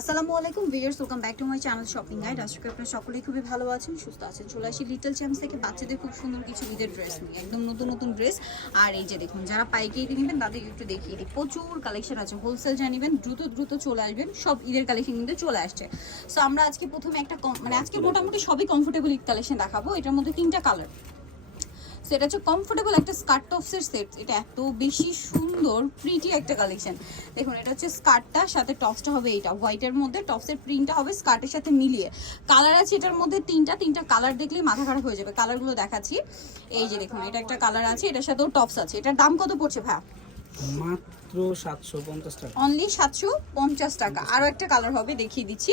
আসসালামু আলাইকুম, viewers, welcome back to my channel shopping guide. আজকে আপনারা সকলেই খুবই ভালো আছেন, সুস্থ আছেন। চলে আসি লিটল চ্যাম্পস থেকে, বাচ্চাদের খুব সুন্দর কিছু ঈদের ড্রেস নিয়ে। একদম নতুন নতুন ড্রেস। আর এই যে দেখুন, যারা পাইকারি নেবেন তাদের একটু দেখিয়ে দিই। প্রচুর কালেকশন আছে হোলসেল যা নেবেন, দ্রুত দ্রুত চলে আসবেন। সব ঈদের কালেকশন কিন্তু চলে আসছে। সো আমরা আজকে প্রথমে একটা মানে আজকে মোটামুটি সবই কমফোর্টেবল ঈদ কালেকশন দেখাবো। এটার মধ্যে তিনটা কালার সো এটা হচ্ছে কমফোর্টেবল একটা স্কার্ট টপসের সেট এটা এত বেশি সুন্দর প্রিটি একটা কালেকশন দেখুন এটা হচ্ছে স্কার্টটা সাথে টপসটা হবে এইটা। হোয়াইটের মধ্যে টপসের প্রিন্টটা হবে স্কার্টের সাথে মিলিয়ে। কালার আছে এটার মধ্যে তিনটা তিনটা কালার দেখলেই মাথা খারাপ হয়ে যাবে। কালারগুলো দেখাচ্ছি। এই যে দেখুন এটা একটা কালার আছে এটার সাথেও টপস আছে। এটার দাম কত পড়ছে ভাই মাত্র সাতশো পঞ্চাশ টাকা। অনলি সাতশো পঞ্চাশ টাকা। আরও একটা কালার হবে দেখিয়ে দিচ্ছি।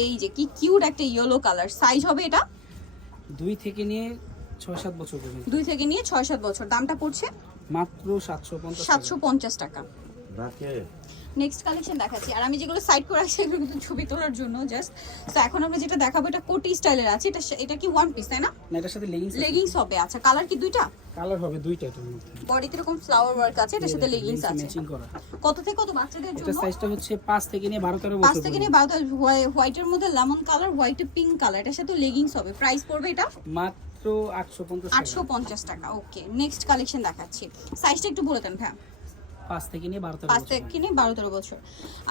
এই যে কি কিউট একটা ইয়েলো কালার সাইজ হবে এটা? দুই থেকে নিয়ে ছয় সাত বছর পর্যন্ত দুই থেকে নিয়ে ছয় সাত বছর। দামটা পড়ছে? মাত্র সাতশো পঞ্চাশ সাতশো পঞ্চাশ টাকা। নেক্সট কালেকশন দেখাচ্ছি। আর আমি যেগুলো সাইড করে রাখছি এগুলো কিন্তু ছবি তোলার জন্য জাস্ট তো এখন আমরা যেটা দেখাবো এটা কোটি স্টাইলের আছে। এটা এটা কি ওয়ান পিস তাই না? না এটার সাথে লেগিংস লেগিংস হবে আচ্ছা। কালার কি দুইটা? কালার হবে দুইটা এটার মধ্যে। বডিতে এরকম ফ্লাওয়ার ওয়ার্ক আছে এটার সাথে লেগিংস আছে। ম্যাচিং করা। কত থেকে কত বাচ্চাদের এটা সাইজটা হচ্ছে পাঁচ থেকে নিয়ে বারো তেরো পাঁচ বছর থেকে পর্যন্ত। নিয়ে বারোটা হোয়াইটের মধ্যে লেমন কালার হোয়াইটে পিঙ্ক কালার এটার সাথে লেগিংস হবে। প্রাইস পড়বে এটা? মাত্র আটশো পঞ্চাশ আটশো পঞ্চাশ টাকা ওকে নেক্সট কালেকশন দেখাচ্ছি। সাইজটা একটু বলে দেন ভাই পাঁচ থেকে নিয়ে বারো পাঁচ থেকে নিয়ে বারো তেরো বছর।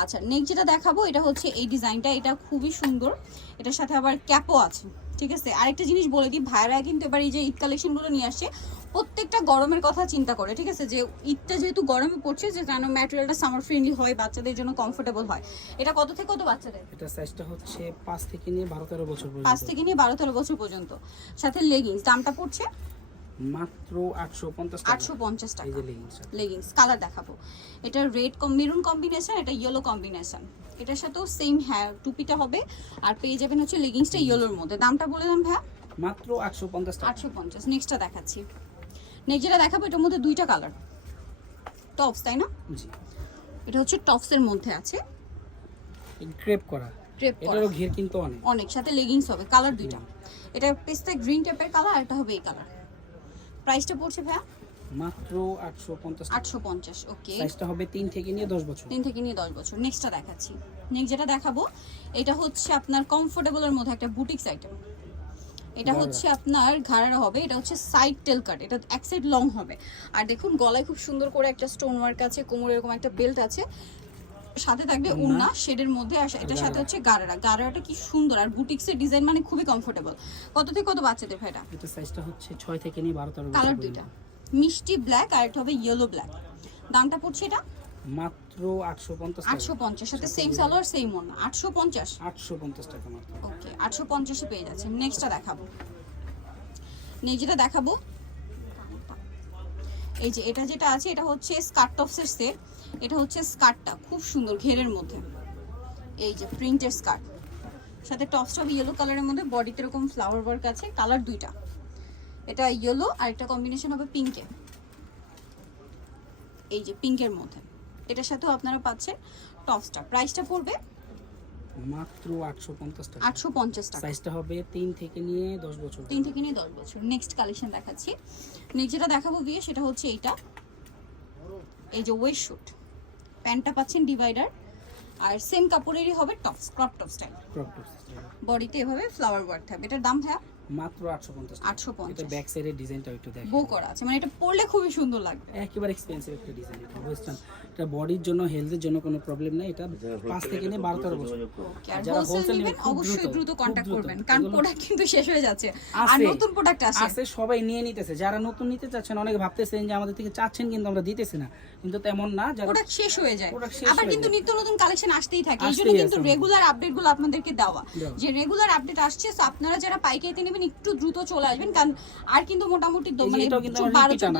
আচ্ছা নেক্সট যেটা দেখাবো এটা হচ্ছে এই ডিজাইনটা এটা খুবই সুন্দর। এটার সাথে আবার ক্যাপও আছে। ঠিক আছে? আরেকটা জিনিস বলে দিই ভাইরা কিন্তু এবার এই যে ঈদ কালেকশনগুলো নিয়ে আসে প্রত্যেকটা গরমের কথা চিন্তা করে ঠিক আছে? যে ঈদটা যেহেতু গরমে পড়ছে যে যেন ম্যাটেরিয়ালটা সামার ফ্রেন্ডলি হয় বাচ্চাদের জন্য কমফোর্টেবল হয়। এটা কত থেকে কত বাচ্চাদের? এটা সাইজটা হচ্ছে পাঁচ থেকে নিয়ে বারো তেরো বছর পাঁচ পর্যন্ত থেকে নিয়ে বারো তেরো বছর পর্যন্ত। সাথে লেগিংস দামটা পড়ছে মাত্র আটশো পঞ্চাশ টাকা। আটশো পঞ্চাশ এই টাকা। যে লেগিংস লেগিংস কালার দেখাবো। এটা রেড মেরুন কম্বিনেশন এটা ইয়েলো কম্বিনেশন এটার সাথেও সেম হ্যাঁ টুপিটা হবে। আর পেয়ে যাবেন হচ্ছে লেগিংসটা ইয়েলোর মধ্যে। দামটা বলে দেন ভাই মাত্র আটশো পঞ্চাশ টাকা। আটশো পঞ্চাশ নেক্সটটা দেখাচ্ছি। নেক্সট যেটা দেখাবো এটার মধ্যে দুইটা কালার টপস তাই না? জি। এটা হচ্ছে টপসের মধ্যে আছে। ক্রেপ করা। এটারও ঘের কিন্তু অনেক। অনেক সাথে লেগিংস হবে। কালার দুইটা। এটা পেস্তা গ্রিন টাইপের কালার আর এটা হবে এই কালার প্রাইসটা পড়ছে ভাইয়া? মাত্র আটশো পঞ্চাশ টাকা। আটশো পঞ্চাশ ওকে সাইজটা হবে তিন থেকে নিয়ে দশ বছর। তিন থেকে নিয়ে দশ বছর। নেক্সটটা দেখাচ্ছি। নেক্সট যেটা দেখাবো এটা হচ্ছে আপনার কমফোর্টেবলের মধ্যে একটা বুটিক্স আইটেম এটা হচ্ছে আপনার ঘাড়ারা হবে এটা হচ্ছে সাইড টেল কাট এটা এক সাইড লং হবে। আর দেখুন গলায় খুব সুন্দর করে একটা স্টোন ওয়ার্ক আছে কোমরে এরকম একটা বেল্ট আছে। সাথে থাকবে। উন্না শেডের মধ্যে আসে এটার সাথে হচ্ছে গাড়ারা গাড়াটা কি সুন্দর আর বুটিক্সের ডিজাইন মানে খুবই কমফোর্টেবল কত থেকে কত বাচ্চাদের ভাইটা এটা সাইজটা হচ্ছে ছয় থেকে নিয়ে বারো তেরো বছর কালার পর্যন্ত। দুইটা মিষ্টি ব্ল্যাক আর একটা হবে ইয়েলো ব্ল্যাক দামটা পড়ছে এটা? মাত্র আটশো পঞ্চাশ আটশো পঞ্চাশ সাথে সেম সালোয়ার সেম পঞ্চাশ? আটশো পঞ্চাশ টাকা মাত্র। ওকে আটশো পঞ্চাশে পেয়ে যাচ্ছে। নেক্সটটা দেখাবো। যেটা দেখাবো এই যে এটা যেটা আছে এটা হচ্ছে স্কার্ট টপসের সেট এটা হচ্ছে স্কার্টটা খুব সুন্দর ঘেরের মধ্যে। এই যে প্রিন্টের স্কার্ট। সাথে টপসটা ইয়েলো কালারের মধ্যে বডিতে এরকম ফ্লাওয়ার ওয়ার্ক আছে কালার দুইটা। এটা ইয়েলো আর একটা কম্বিনেশন হবে পিঙ্কে এই যে পিঙ্কের মধ্যে। এটার সাথেও আপনারা পাচ্ছেন টপসটা প্রাইসটা পড়বে মাত্র আটশো পঞ্চাশ টাকা। আটশো পঞ্চাশ টাকা। সাইজটা হবে তিন থেকে নিয়ে দশ বছর। তিন থেকে নিয়ে দশ বছর। নেক্সট কালেকশন দেখাচ্ছি। নেক্সট যেটা দেখাবো বিয়ে সেটা হচ্ছে এইটা। এই যে ওয়েস্ট শুট প্যান্টটা পাচ্ছেন ডিভাইডার। আর সেম কাপড়েরই হবে tops crop top style. Crop top বডিতে এভাবে ফ্লাওয়ার ওয়ার্ক থাকবে। এটার দাম হ্যাঁ মাত্র আটশো পঞ্চাশ আটশো এটা ব্যাক সাইডের ডিজাইনটা একটু দেখেন। বো করা আছে। মানে এটা পরলে খুবই সুন্দর লাগবে। একেবারে এক্সপেন্সিভ একটা ডিজাইন এটা ওয়েস্টার্ন এটা বডির জন্য হেলথের জন্য কোনো প্রবলেম নেই। এটা পাঁচ থেকে নিয়ে বারো তেরো বছর। আর যারা হোলসেল নেবেন অবশ্যই দ্রুত, কন্ট্যাক্ট করবেন কারণ প্রোডাক্ট কিন্তু শেষ হয়ে যাচ্ছে। আর নতুন প্রোডাক্ট আসে। আছে সবাই নিয়ে নিতেছে। যারা নতুন নিতে চাচ্ছেন অনেকে ভাবতেছেন যে আমাদের থেকে চাচ্ছেন কিন্তু আমরা দিতেছি না। কিন্তু তেমন না যারা প্রোডাক্ট শেষ হয়ে যায়। আবার কিন্তু নিত্য নতুন কালেকশন আসতেই থাকে। এই জন্য কিন্তু রেগুলার আপডেটগুলো আপনাদেরকে দেওয়া। যে রেগুলার আপডেট আসছে so আপনারা যারা পাইকারিতে নেবেন একটু দ্রুত চলে আসবেন কারণ আর কিন্তু মোটামুটি দ- মানে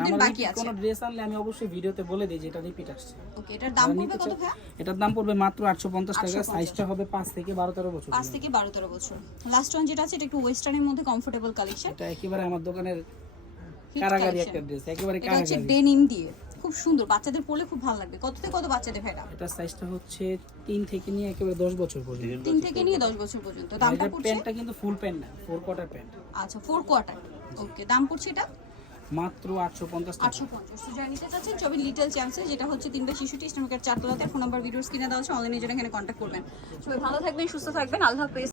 দিন বাকি আছে। কোনো ড্রেস আনলে আমি অবশ্যই ভিডিওতে বলে দিই যে এটা রিপিট আসছে। ওকে এটার দাম পড়বে কত ভাইয়া? এটার দাম পড়বে মাত্র আটশো পঞ্চাশ টাকা। সাইজটা হবে পাঁচ থেকে বারো তেরো বছর পাঁচ থেকে বারো তেরো বছর। লাস্ট ওয়ান যেটা আছে এটা একটু ওয়েস্টার্নের মধ্যে কমফোর্টেবল কালেকশন এটা একেবারে আমার দোকানের কারাগারি একটা ড্রেস একেবারে এটা হচ্ছে ডেনিম দিয়ে। খুব সুন্দর বাচ্চাদের পরলে খুব ভালো লাগবে। কত থেকে কত বাচ্চাদের ভাইরা? এটা সাইজটা হচ্ছে তিন থেকে নিয়ে একেবারে দশ বছর পর্যন্ত। তিন থেকে নিয়ে দশ বছর পর্যন্ত। দামটা পড়ছে? প্যান্টটা কিন্তু ফুল প্যান্ট না ফোর কোয়ার্টার প্যান্ট আচ্ছা ফোর কোয়ার্টার ওকে দাম পড়ছে এটা? মাত্র আটশো পঞ্চাশ আটশো পঞ্চাশ। নিতে চাচ্ছেন ছবি লিটল চ্যান্সে যেটা হচ্ছে তিনটা শিশুটি স্টেমকের চারতলাতে ফোন নাম্বার ভিডিওস কিনে দেওয়া আছে অনলাইনে জন্য এখানে কন্ট্যাক্ট করবেন। সবাই ভালো থাকবেন, সুস্থ থাকবেন। আল্লাহ হাফেজ।